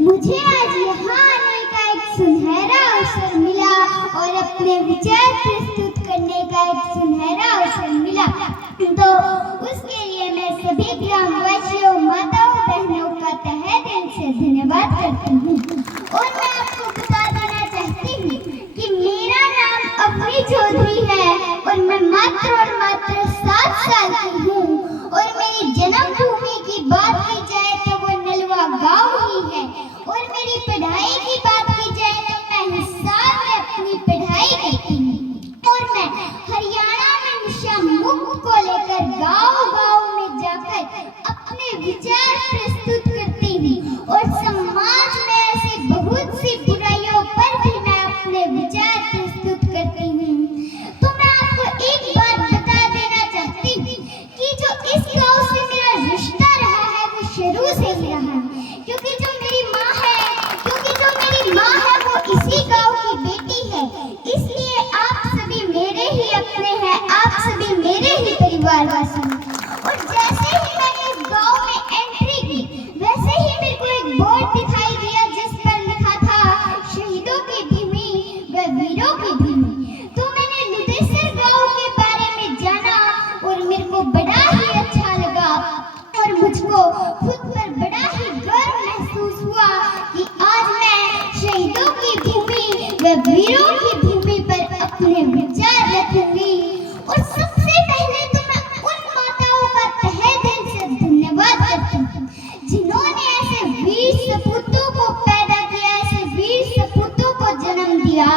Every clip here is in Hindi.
मुझे आज यहाँ आने का एक सुनहरा अवसर मिला और अपने विचार प्रस्तुत करने का एक सुनहरा अवसर मिला, तो उसके लिए मैं सभी ग्रामवासियों, माताओं, बहनों का तहे दिल से धन्यवाद करती हूँ। और मैं आपको बता देना चाहती हूँ कि मेरा नाम अवनी चौधरी है और मैं मात्र 7 साल की हूँ। और मेरी जन्मभूमि की बात की जाए तो वो नलवा गांव ही है। और मेरी पढ़ाई की बात की जाए तो मैं हिसार में अपनी पढ़ाई करती हूँ। और मैं हरियाणा में नशा मुक्त को लेकर गांव-गांव में जाकर अपने विचार प्रस्तुत करती हूँ। और समाज में ऐसी बहुत सी बुराइयों पर भी मैं अपने विचार प्रस्तुत करती हूँ। तो मैं आपको एक बात बता देना चाहती हूँ कि जो इस गांव से मेरा रिश्ता रहा है वो शुरू से ही रहा है, क्योंकि जो मेरी माँ है वो इसी गांव की बेटी है। इसलिए आप सभी मेरे ही अपने हैं, आप सभी मेरे ही परिवारवासी हैं। और जैसे ही मैंने इस गांव में एंट्री की, वैसे ही मेरे को एक बोर्ड दिखाई दिया जिस पर लिखा था शहीदों की भूमि व वीरों की भूमि। तो मैंने लुदेसर गांव के बारे में जाना और मेरे को बड़ा ही अच्छा लगा और मुझको खुद पर बड़ा ही गर्व महसूस हुआ कि आज मैं शहीदों की भूमि व वीरों की भूमि पर अपने विचार रखूंगी। और सबसे पहले तो मैं उन माताओं का तहे दिल से धन्यवाद करती हूँ जिन्होंने ऐसे वीर सपूतों को पैदा किया, ऐसे वीर सपूतों को जन्म दिया,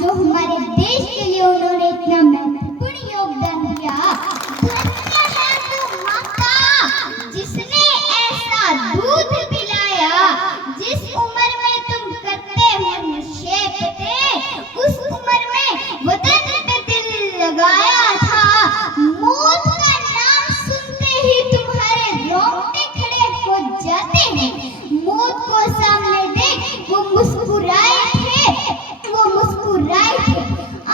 जो हमारे देश के लिए उन्होंने इतना महत्वपूर्ण योगदान दिया। धन्य है वो माता जिसने ऐसा दूध पिलाया। जिस उम्र में तुम करते हो नशे पे, उस उम्र में वतन पे दिल लगाया था। मौत का नाम सुनते ही तुम्हारे रोंगटे खड़े हो जाते हैं। मौत को सामने देख वो मुस्कुराए थे।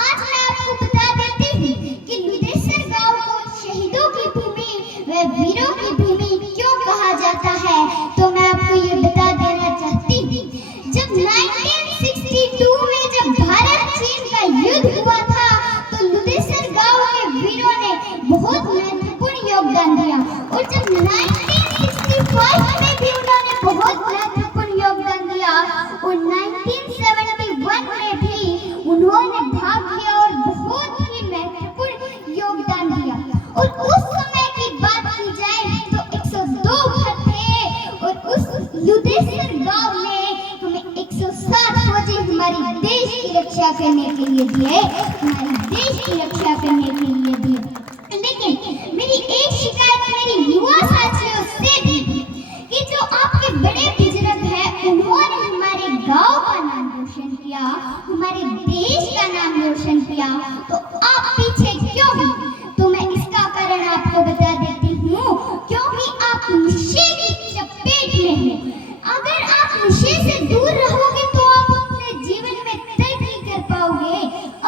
आज मैं आपको बता देती हूँ कि लुदेसर गांव को शहीदों की भूमि व वीरों की भूमि क्यों कहा जाता है। तो मैं आपको ये बता देना चाहती हूँ, जब 1962 में जब भारत चीन का युद्ध हुआ था तो लुदेसर गांव के वीरों ने बहुत महत्वपूर्ण योगदान दिया। और जब 1965 में भी उन्होंने बहुत महत्वपूर्ण योगदान दिया और 1971 में भी उन्होंने भाग लिया और बहुत ही महत्वपूर्ण योगदान दिया। और उस समय की बात की जाए तो 102 घर थे और उस लुदेसर गांव ने हमें 107 फौजी हमारे देश की रक्षा करने के लिए दिए, लेकिन मेरी एक शिकायत मेरी युवा साथियों से भी कि जो आपके बड़े बुजुर्ग हैं उन्होंने हमारे गांव का नाम रोशन किया, हमारे देश का नाम रोशन किया, तो आप पीछे क्यों हैं? तो मैं इसका कारण आपको बता देती हूँ, क्योंकि आप नशे की चपेट में हैं। अगर आप नशे से दूर रहोगे तो आप अपने जीवन में तरक्की कर पाओगे।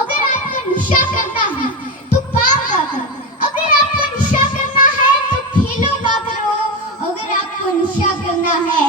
अगर आपको नशा करना है तो काम का करो, अगर आपको नशा करना है तो खेलों का करो, अगर आपको नशा करना है